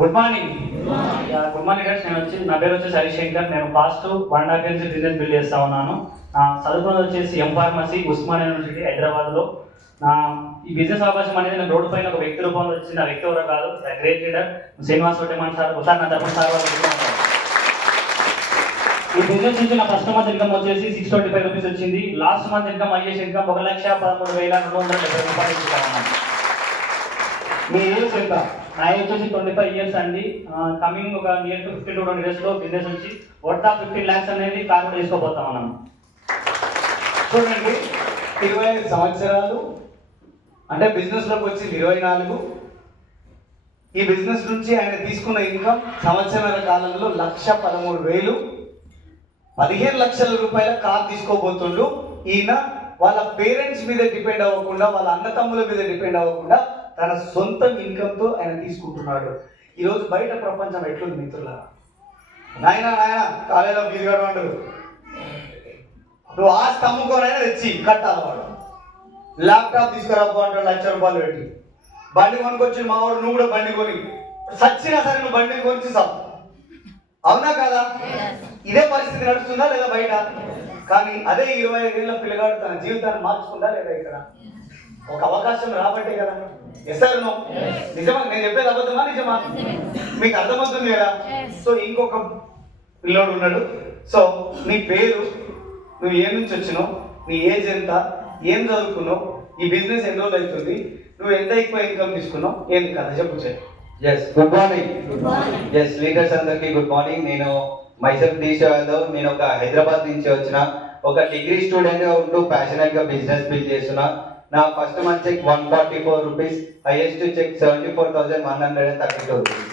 Good morning. Good morning guys. నా పేరు వచ్చేసి హరిశంకర్. నేను పాస్ట్ 1.5 years బిజినెస్ బిల్డ్ చేస్తా ఉన్నాను. చదువుకున్నది వచ్చేసి ఎం ఫార్మసీ, ఉస్మానియా యూనివర్సిటీ హైదరాబాద్లో. ఈ బిజినెస్ అవకాశం అనేది నేను రోడ్డు పైన ఒక వ్యక్తి రూపంలో వచ్చింది. ఆ వ్యక్తి ఎవరో కాదు, great leader Srinivas Vaddeman sir. ఒకసారి నా తరపున సార్ వాళ్ళు. ఈ బిజినెస్ నుంచి నా ఫస్ట్ మంత్ ఇన్కమ్ వచ్చేసి 625 రూపీస్ వచ్చింది. లాస్ట్ మంత్ ఇన్కమ్ అయ్యేసి ఇన్కమ్ 1,13,270 రూపాయలు ఇస్తున్నాను. మీ ఏజ్ ఎంత? నా ఏజ్ వచ్చేసి 25 years అండి. కమింగ్ ఒక నియర్ టు 15 to 20 daysలో బిజినెస్ వచ్చి వర్త్ ఆఫ్ 15 lakhs అనేది కార్డు చేసుకోబోతాం మనం. చూడండి, 25 సంవత్సరాలు అంటే బిజినెస్లోకి వచ్చింది 24. ఈ బిజినెస్ నుంచి ఆయన తీసుకున్న ఇన్కమ్ సంవత్సరాల కాలంలో 1,13,000, 15 లక్షల రూపాయల కార్ తీసుకోబోతుండు. ఈయన వాళ్ళ పేరెంట్స్ మీద డిపెండ్ అవ్వకుండా, వాళ్ళ అన్నతమ్ముల మీద డిపెండ్ అవ్వకుండా తన సొంత ఇన్కమ్తో ఆయన తీసుకుంటున్నాడు. ఈరోజు బయట ప్రపంచం ఎట్లుంది మిత్రులారా? నాయన కాలేజీలో ఫీజు కట్టమంటారు. నువ్వు ఆస్తి అమ్ముకోనైనా తెచ్చి కట్టాలి. వాడు ల్యాప్టాప్ తీసుకురాబో అంటాడు 1,00,000 రూపాయలు పెట్టి. బండి కొనుక్కొచ్చి మా వాడు నువ్వు కూడా బండి కొని సచ్చినా సరే నువ్వు బండి కొనిస్తావు. అవునా కదా? ఇదే పరిస్థితి నడుస్తుందా లేదా బయట? కానీ అదే 25 ఏళ్ళ పిల్లగాడు తన జీవితాన్ని మార్చుకుందా లేదా? ఇక్కడ ఒక అవకాశం రాబట్టే కదా. ఎస్ఆర్నో నిజమా? నేను చెప్పేది అబద్ధమా నిజమా? మీకు అర్థమవుతుంది కదా? సో ఇంకొక పిల్లోడు ఉన్నాడు. సో నీ పేరు, నువ్వు ఏ నుంచి వచ్చినావు, నీ ఏజ్ ఎంత, ఏం చదువుకున్నావు, ఈ బిజినెస్ ఎన్ని రోజులు అవుతుంది, నువ్వు ఎంత ఎక్కువ ఇన్కమ్ తీసుకున్నావు, ఏంది కదా చెప్పు. Yes, good morning. Yes, leaders అందరికీ గుడ్ మార్నింగ్. నేను మైసెల్ఫ్ దీక్ష యాదవ్. నేను ఒక హైదరాబాద్ నుంచి వచ్చిన ఒక డిగ్రీ స్టూడెంట్గా ఉంటూ ప్యాషనేట్గా బిజినెస్ బిల్డ్ చేస్తున్నా. నా first month check 144 rupees, highest check 74,132 rupees.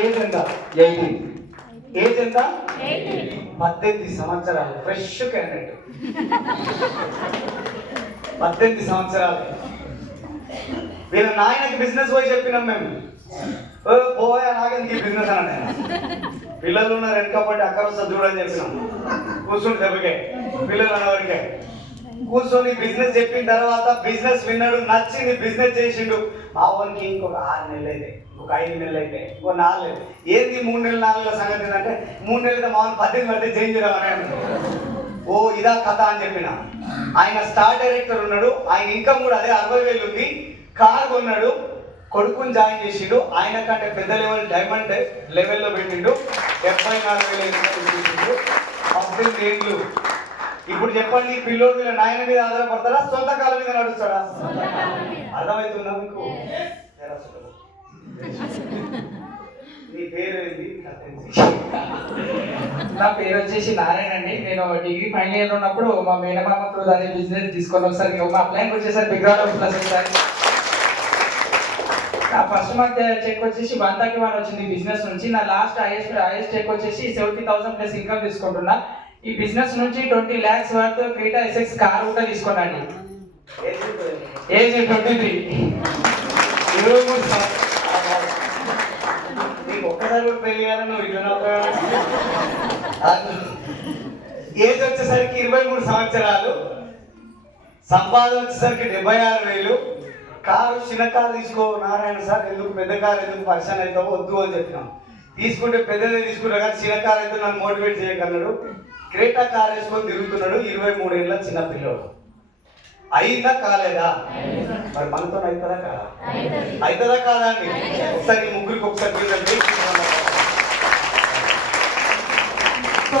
Age ఎంత? 18. ఏజ్ ఎంత? 18 సంవత్సరాలు. Fresh candidate. 18 సంవత్సరాలు. వీళ్ళ నాయనకి బిజినెస్ పోయి చెప్పినాం మేము. పోయా నాకెందుకు ఈ బిజినెస్ అన్నాడు ఆయన. పిల్లలు ఉన్నారు వెనక పట్టి అక్కడ వస్తా చూడని చెప్పినాం. కూర్చుంటే దెబ్బకే పిల్లలు అన్నవరకే కూర్చొని బిజినెస్ చెప్పిన తర్వాత బిజినెస్ విన్నాడు, నచ్చింది, బిజినెస్ చేసిండు. మా వానికి ఇంకొక 6 నెలలు అయితే, ఇంకొక 5 నెలలు అయితే, ఇంకో 4 నెలలు. ఏంది 3 నెలలు 4 నెలల సంగతి ఏంటంటే 3 నెలలు మా వాడిని 18 పడితే చేంజ్ చేద్దామని. ఓ ఇదా కథ అని చెప్పిన. ఆయన స్టార్ డైరెక్టర్ ఉన్నాడు. ఆయన ఇన్కమ్ కూడా అదే 60,000 ఉంది. కార్ కొన్నాడు, కొడుకుని జాయిన్ చేసిండు. ఆయన కంటే పెద్ద లెవెల్ డైమండ్ లెవెల్లో పెట్టిండు. 74,000 ఇన్కమ్ చేసిండు. 18 ఏళ్ళు. ఇప్పుడు చెప్పండి, పిల్లోడు వీళ్ళ నాయన మీద ఆధారపడతారా, సొంత కాళ్ళ మీద నడుస్తాడా? అర్థమవుతుందా మీకు? నీ పేరు ఏంటి? నా పేరు వచ్చేసి నారాయణ అండి. నేను డిగ్రీ ఫైనల్ ఇయర్ ఉన్నప్పుడు మా మేనమామతో దాని బిజినెస్ తీసుకొని ఒకసారి మా అప్లైన్కి వచ్చేసరికి బ్యాక్గ్రౌండ్ ప్లస్ సార్. నా ఫస్ట్ మంత్ చెక్ వచ్చేసి 131 వచ్చింది బిజినెస్ నుంచి. నా లాస్ట్ హైయెస్ట్ చెక్ వచ్చేసి 70,000 ప్లస్ ఇన్కమ్ తీసుకుంటున్నా. ఈ బిజినెస్ నుంచి 20 lakhs worth Creta SX car కూడా తీసుకున్నాండి. ఏజ్ 23. ఒక్కసారి కూడా పెళ్లి చేయాలని నువ్వు ఇట్లా. ఏజ్ వచ్చేసరికి 23 సంవత్సరాలు, సంపాదన వచ్చేసరికి 76,000. కారు చిన్న కారు తీసుకో నారాయణ సార్, ఎందుకు పెద్ద కారు ఎందుకు పరిచయం అవుతావో వద్దు అని చెప్పినాం. తీసుకుంటే పెద్దదే తీసుకుంటా కానీ చిన్న కారు అయితే నన్ను మోటివేట్ చేయగలడు. క్రేటా కార్ వేసుకొని తిరుగుతున్నాడు. 23 ఏళ్ళ చిన్న పిల్లోడు. అయిందా కాలేదా? మరి మనతో అవుతుందా కాదా? అవుతుందా కాదా అండి? ఒకసారి ముగ్గురికి ఒకసారి సో